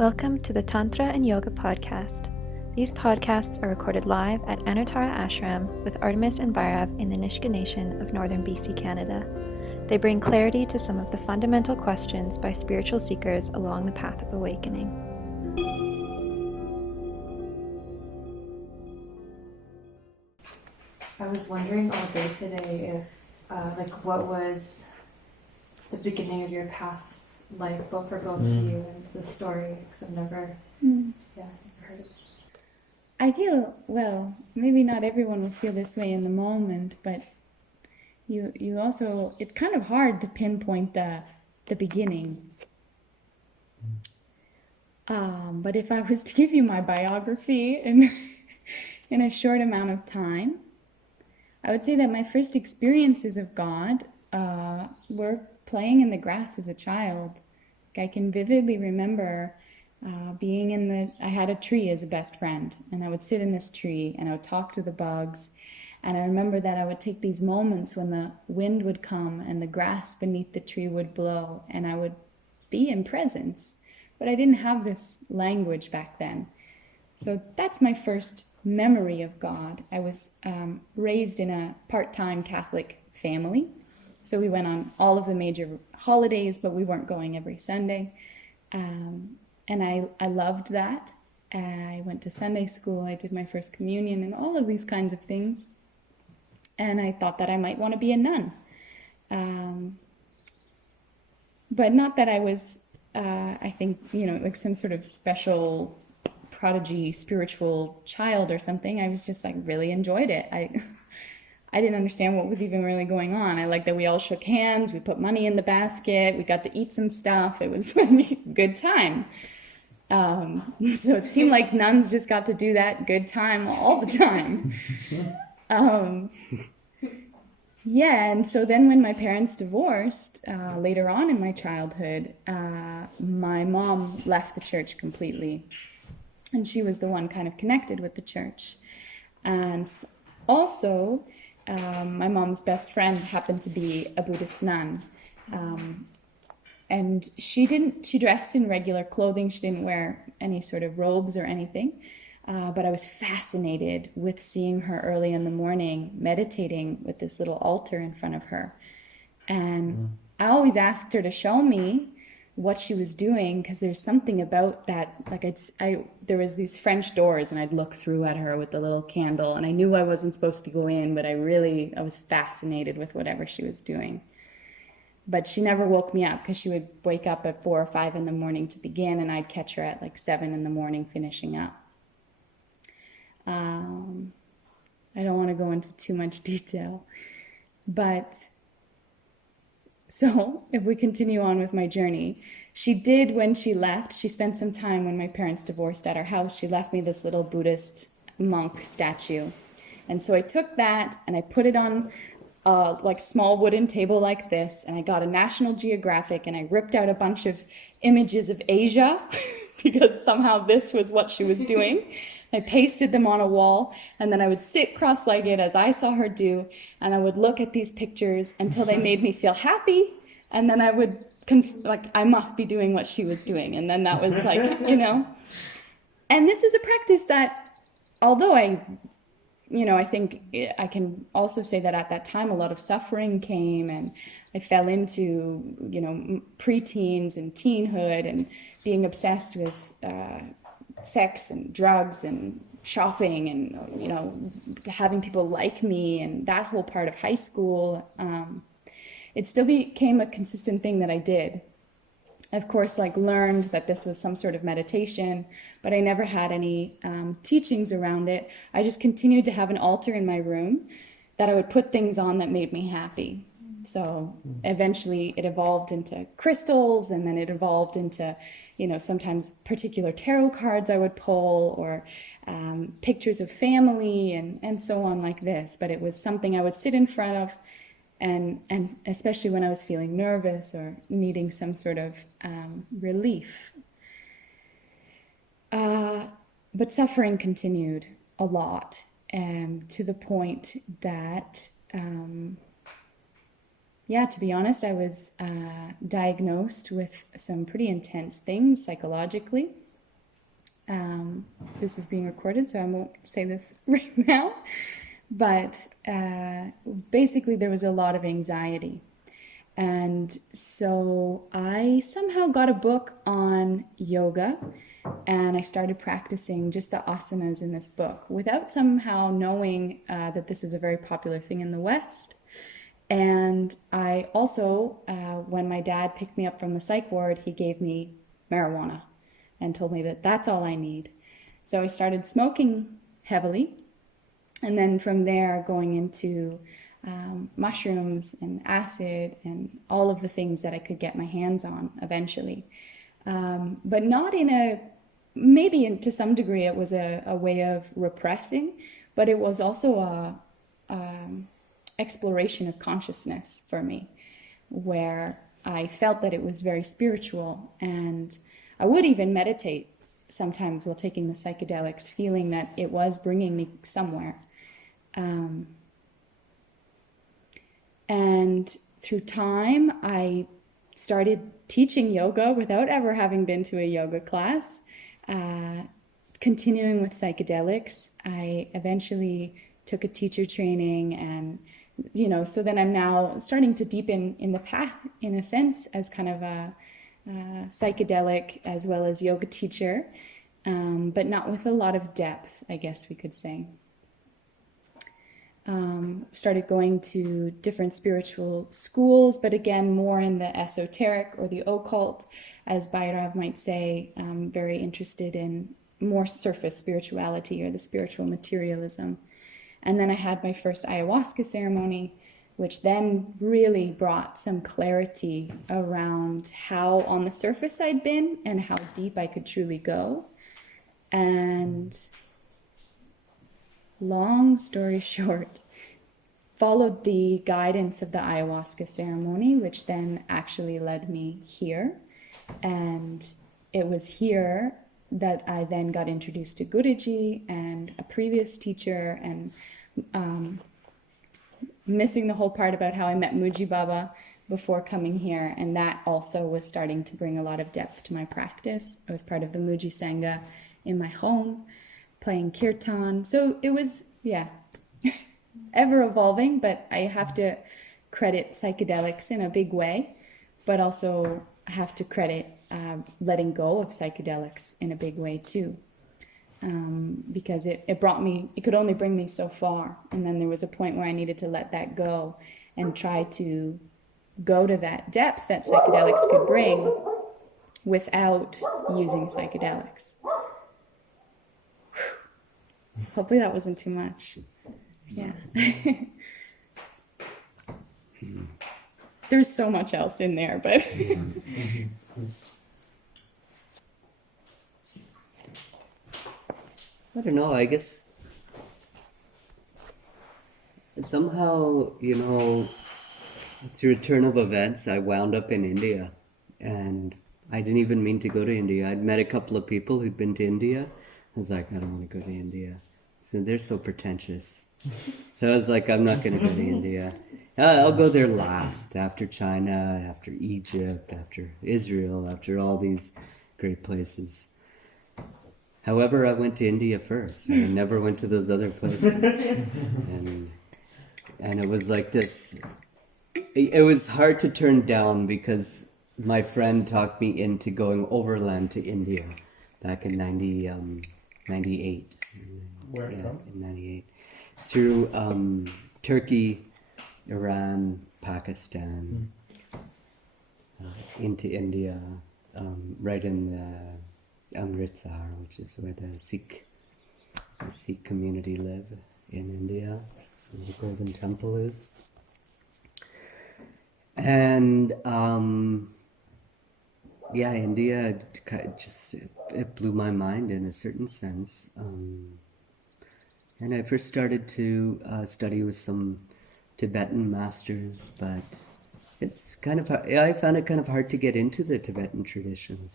Welcome to the Tantra and Yoga podcast. These podcasts are recorded live at Anutara Ashram with Artemis and Bhairav in the Nishka Nation of northern BC, Canada. They bring clarity to some of the fundamental questions by spiritual seekers along the path of awakening. I was wondering all day today if, what was the beginning of your path's like, both for both of you and the story, because I've never heard it. I feel, well, maybe not everyone will feel this way in the moment, but you also, it's kind of hard to pinpoint the beginning. But if I was to give you my biography in a short amount of time, I would say that my first experiences of God were playing in the grass as a child. I can vividly remember being I had a tree as a best friend, and I would sit in this tree and I would talk to the bugs. And I remember that I would take these moments when the wind would come and the grass beneath the tree would blow, and I would be in presence. But I didn't have this language back then. So that's my first memory of God. I was raised in a part-time Catholic family. So we went on all of the major holidays, but we weren't going every Sunday. And I loved that. I went to Sunday school, I did my first communion and all of these kinds of things. And I thought that I might want to be a nun. But not that I was, I think, like some sort of special prodigy spiritual child or something. I was just really enjoyed it. I didn't understand what was even really going on. I liked that we all shook hands, we put money in the basket, we got to eat some stuff. It was a good time. So it seemed like nuns just got to do that good time all the time. And so then when my parents divorced, later on in my childhood, my mom left the church completely. And she was the one kind of connected with the church. And also, my mom's best friend happened to be a Buddhist nun. And she dressed in regular clothing. She didn't wear any sort of robes or anything. But I was fascinated with seeing her early in the morning meditating with this little altar in front of her. And I always asked her to show me what she was doing, because there's something about that, there was these French doors and I'd look through at her with the little candle, and I knew I wasn't supposed to go in, but I was fascinated with whatever she was doing. But she never woke me up, because she would wake up at 4 or 5 in the morning to begin, and I'd catch her at 7 in the morning finishing up. I don't want to go into too much detail, but so if we continue on with my journey, she did, when she left, she spent some time when my parents divorced at our house. She left me this little Buddhist monk statue. And so I took that and I put it on a small wooden table like this, and I got a National Geographic and I ripped out a bunch of images of Asia because somehow this was what she was doing. I pasted them on a wall, and then I would sit cross-legged as I saw her do, and I would look at these pictures until they made me feel happy, and then I would, I must be doing what she was doing, and then that was And this is a practice that, although I think I can also say that at that time a lot of suffering came, and I fell into, preteens and teenhood and being obsessed with sex and drugs and shopping and, having people like me, and that whole part of high school, it still became a consistent thing that I did. I, of course, learned that this was some sort of meditation, but I never had any teachings around it. I just continued to have an altar in my room that I would put things on that made me happy. So eventually it evolved into crystals, and then it evolved into, sometimes particular tarot cards I would pull, or pictures of family and so on like this. But it was something I would sit in front of, and especially when I was feeling nervous or needing some sort of relief. But suffering continued a lot, to the point that to be honest, I was diagnosed with some pretty intense things psychologically. This is being recorded, so I won't say this right now. But basically, there was a lot of anxiety. And so I somehow got a book on yoga, and I started practicing just the asanas in this book without somehow knowing that this is a very popular thing in the West. And I also, when my dad picked me up from the psych ward, he gave me marijuana and told me that that's all I need. So I started smoking heavily, and then from there going into mushrooms and acid and all of the things that I could get my hands on eventually. But not in a, maybe to some degree it was a way of repressing, but it was also a exploration of consciousness for me, where I felt that it was very spiritual, and I would even meditate sometimes while taking the psychedelics, feeling that it was bringing me somewhere. And through time, I started teaching yoga without ever having been to a yoga class, continuing with psychedelics. I eventually took a teacher training, and so then I'm now starting to deepen in the path, in a sense, as kind of a psychedelic as well as yoga teacher, but not with a lot of depth, I guess we could say. Started going to different spiritual schools, but again, more in the esoteric or the occult, as Bhairav might say. Very interested in more surface spirituality or the spiritual materialism. And then I had my first ayahuasca ceremony, which then really brought some clarity around how on the surface I'd been and how deep I could truly go. And long story short, followed the guidance of the ayahuasca ceremony, which then actually led me here. And it was here that I then got introduced to Guruji and a previous teacher, and missing the whole part about how I met Muji Baba before coming here, and that also was starting to bring a lot of depth to my practice. I was part of the Muji Sangha in my home, playing kirtan. So it was, ever evolving, but I have to credit psychedelics in a big way, but also have to credit letting go of psychedelics in a big way too. Because it could only bring me so far. And then there was a point where I needed to let that go and try to go to that depth that psychedelics could bring without using psychedelics. Hopefully that wasn't too much. Yeah. There's so much else in there, but I don't know, I guess somehow, through a turn of events, I wound up in India, and I didn't even mean to go to India. I'd met a couple of people who'd been to India. I was like, I don't want to go to India. So they're so pretentious. So I was like, I'm not going to go to India. I'll go there last, after China, after Egypt, after Israel, after all these great places. However, I went to India first. I never went to those other places. And it was like this. It was hard to turn down because my friend talked me into going overland to India back in 98. Where from? In 98. Through Turkey, Iran, Pakistan, into India, right in the Amritsar, which is where the Sikh community live in India, where the Golden Temple is. And India just it blew my mind in a certain sense. And I first started to study with some Tibetan masters, but it's kind of I found it kind of hard to get into the Tibetan tradition.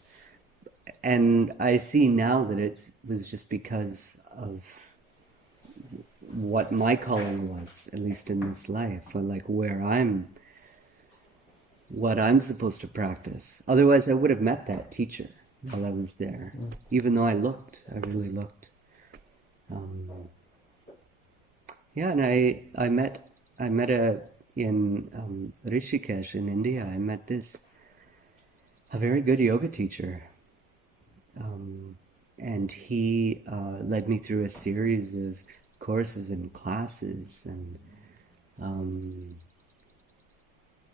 And I see now that it was just because of what my calling was, at least in this life, or like what I'm supposed to practice. Otherwise, I would have met that teacher. while I was there, even though I really looked. Yeah, and I met in Rishikesh in India. I met a very good yoga teacher, and he led me through a series of courses and classes, and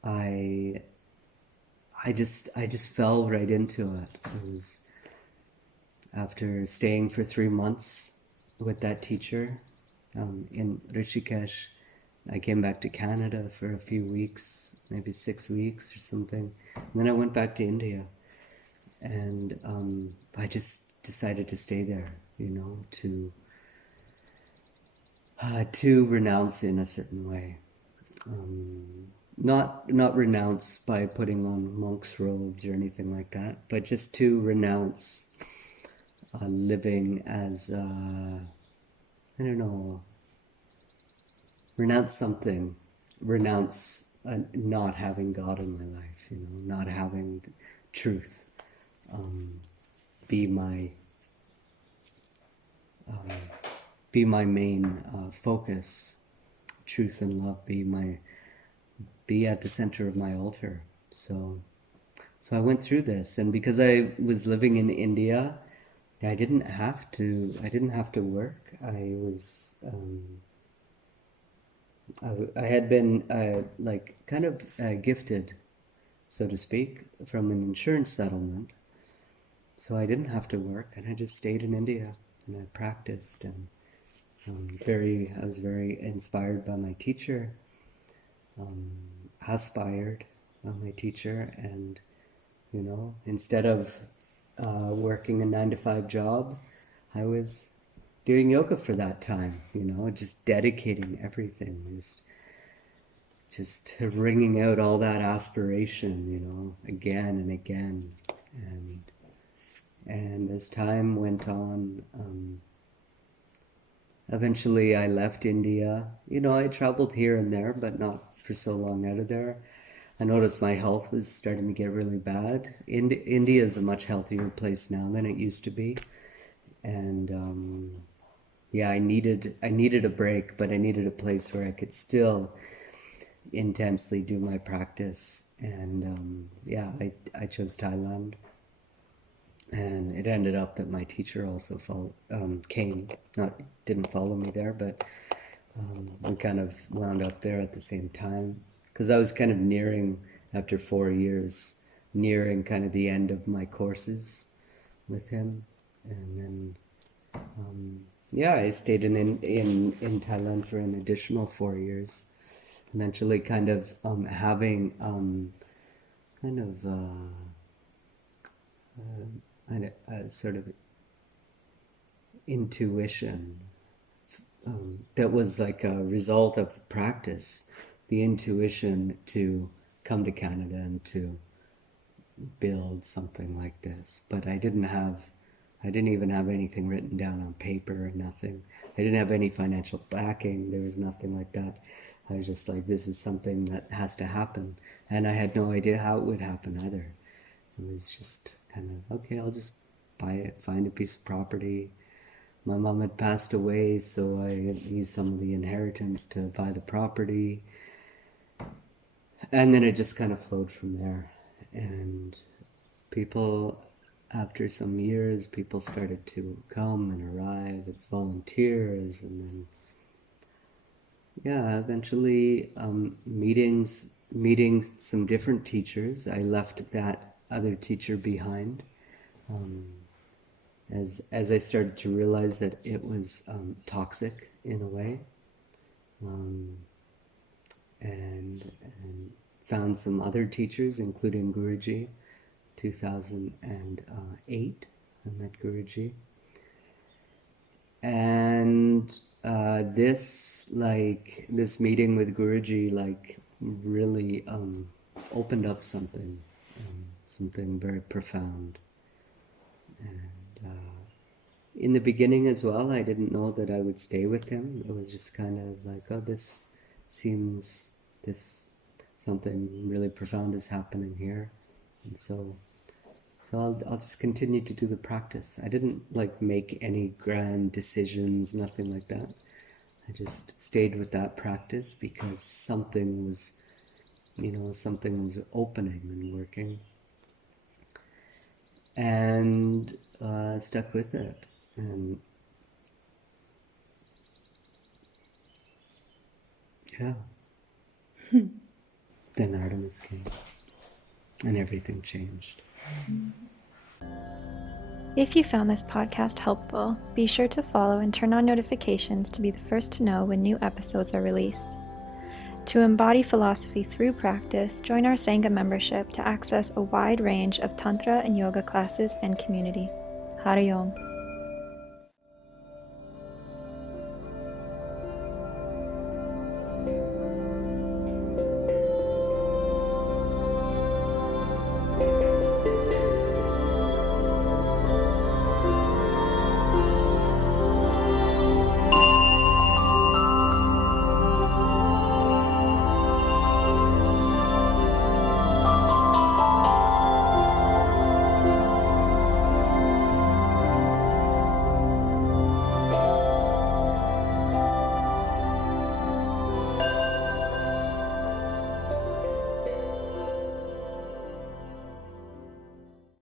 I just fell right into it. It was after staying for 3 months with that teacher in Rishikesh. I came back to Canada for a few weeks, maybe 6 weeks or something. And then I went back to India, and I just decided to stay there, to renounce in a certain way. Not renounce by putting on monk's robes or anything like that, but just to renounce living as I don't know, renounce something, renounce not having God in my life, not having truth be my main focus. Truth and love be at the center of my altar. So I went through this, and because I was living in India, I didn't have to work. I had been kind of gifted, so to speak, from an insurance settlement. So I didn't have to work, and I just stayed in India, and I practiced, and I was very inspired by my teacher, aspired by my teacher, and instead of working a 9-to-5 job, I was doing yoga for that time, just dedicating everything, just wringing out all that aspiration, again and again, and as time went on, eventually I left India. I traveled here and there, but not for so long out of there. I noticed my health was starting to get really bad. India is a much healthier place now than it used to be, and I needed a break, but I needed a place where I could still intensely do my practice. And I chose Thailand, and it ended up that my teacher also didn't follow me there, but we kind of wound up there at the same time, because I was kind of after 4 years, nearing kind of the end of my courses with him. And then I stayed in Thailand for an additional 4 years, eventually kind of having a sort of intuition that was like a result of practice, the intuition to come to Canada and to build something like this. But I didn't even have anything written down on paper or nothing. I didn't have any financial backing. There was nothing like that. I was just like, this is something that has to happen. And I had no idea how it would happen either. It was just kind of, okay, I'll just buy it, find a piece of property. My mom had passed away, so I used some of the inheritance to buy the property. And then it just kind of flowed from there. And after some years, people started to come and arrive as volunteers, and then eventually meeting some different teachers. I left that other teacher behind as I started to realize that it was toxic in a way, and found some other teachers, including Guruji. 2008, I met Guruji, and this meeting with Guruji really opened up something very profound. And in the beginning as well, I didn't know that I would stay with him. It was just kind of like, oh, something really profound is happening here. And so So I'll just continue to do the practice. I didn't like make any grand decisions, nothing like that. I just stayed with that practice because something was opening and working. And stuck with it. And yeah. Then Artemis came. And everything changed. If you found this podcast helpful, be sure to follow and turn on notifications to be the first to know when new episodes are released. To embody philosophy through practice, join our Sangha membership to access a wide range of Tantra and Yoga classes and community. Hari Om.